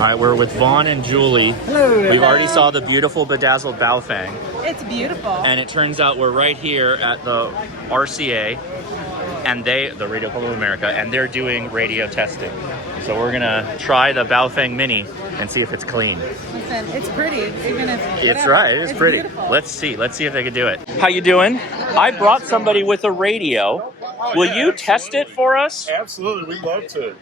right, we're with Vaughn and Julie. Hello. We've already saw the beautiful bedazzled Baofeng. It's beautiful. And it turns out we're right here at the RCA, and the Radio Club of America, and they're doing radio testing. So we're gonna try the Baofeng Mini and see if it's clean. Listen, it's pretty. Even if It's right, it's pretty. Beautiful. Let's see if they can do it. How you doing? I brought somebody with a radio. Will you test it for us? Absolutely, we'd love to.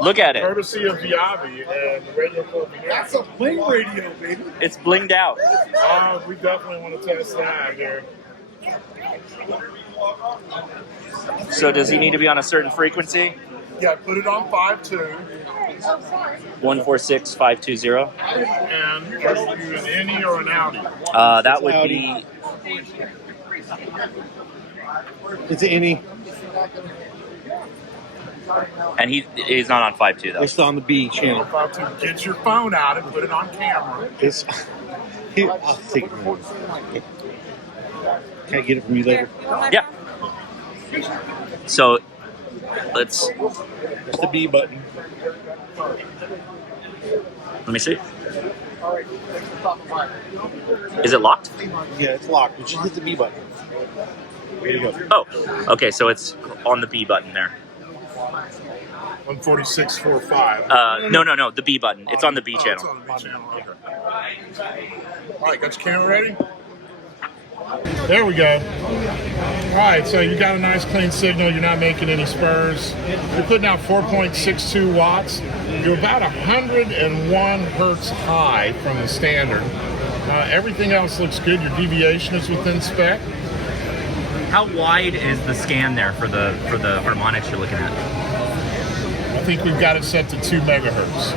Look at it. Courtesy of Viavi and the Radio Club. That's a bling radio, baby. It's blinged out. We definitely want to test that here. So does he need to be on a certain frequency? Yeah, put it on 5.2. 146520. And are you an innie or an outie? That would be. It's an innie. And he's not on 5.2 though. It's on the B channel. 5.2. Get your phone out and put it on camera. It's. Here, I'll take it. Can I get it from you later? Yeah. So let's. It's the B button. Let me see. Is it locked? Yeah, it's locked. You just hit the B button. There you go. Oh, okay. So it's on the B button there. 146.45. No. The B button. It's on the B It's channel. on the B channel. Okay. All right, got your camera ready? There we go. All right, so you got a nice clean signal. You're not making any spurs. You're putting out 4.62 watts. You're about 101 hertz high from the standard. Everything else looks good. Your deviation is within spec. How wide is the scan there for the harmonics you're looking at? I think we've got it set to 2 megahertz.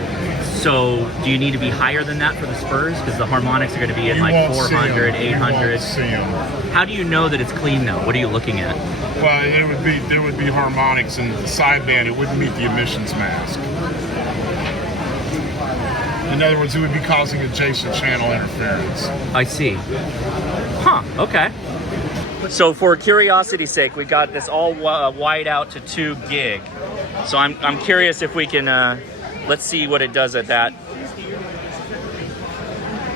So do you need to be higher than that for the spurs? Because the harmonics are going to be in like 400, 800. How do you know that it's clean though? What are you looking at? Well, there would be harmonics in the sideband. It wouldn't meet the emissions mask. In other words, it would be causing adjacent channel interference. I see. Huh, okay. So for curiosity's sake, we got this all wide out to 2 gig. So I'm curious if we can, let's see what it does at that.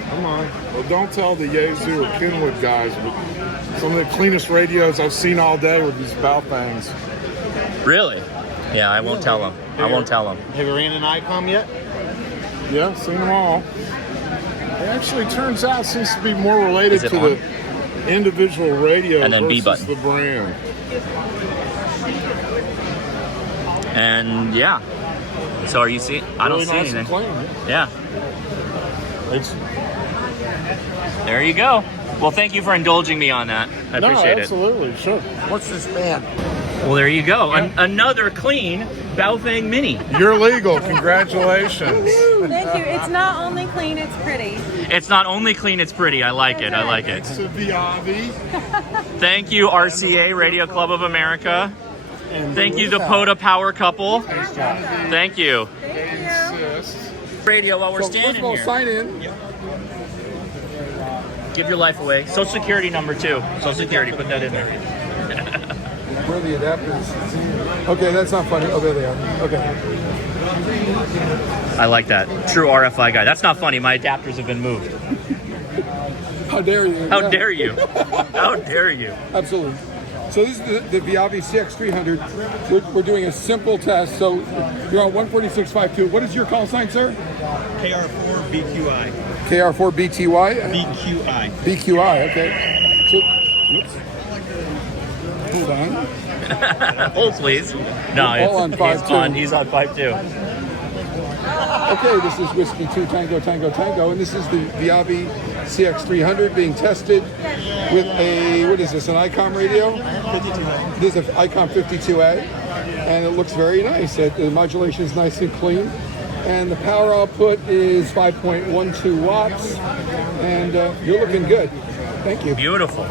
Come on. Well, don't tell the Yazoo or Kenwood guys, but some of the cleanest radios I've seen all day with these Baofengs. Really? Yeah, I won't tell them. I won't tell them. Have you ran an Icom yet? Yeah, seen them all. It actually turns out seems to be more related to the individual radio and then versus B button. the brand. And yeah. So are you seeing? I don't Really see nice and anything. clean. Yeah. It's, There you go. Well, thank you for indulging me on that. I appreciate it. Absolutely, sure. What's this band? Well, there you go. Another clean Baofeng Mini. You're legal. Congratulations. Thank you. It's not only clean, it's pretty. It's not only clean, it's pretty. I like it. I like it. It's a Viavi. Thank you, RCA, Radio Club of America. Thank you, the POTA Power Couple. Thank you. Radio while we're standing here. Sign in. Give your life away. Social Security number too. Social Security, put that in there. Where are the adapters? Okay, that's not funny. Oh, there they are. Okay. I like that. True RFI guy. That's not funny. My adapters have been moved. How dare you? How dare you? How dare you? Absolutely. So this is the Viavi CX300. We're doing a simple test. So you're on 146.52. What is your call sign, sir? KR4BQI. KR4BTY? BQI. BQI, okay. So, oops. Hold on. Hold, please. No, All on 5.2. He's on 5.2. Okay, this is Whiskey 2 Tango Tango Tango, and this is the Viavi CX300 being tested with a, what is this, an Icom radio? 52A. This is an Icom 52A, and it looks very nice. The modulation is nice and clean, and the power output is 5.12 watts, and you're looking good. Thank you. Beautiful.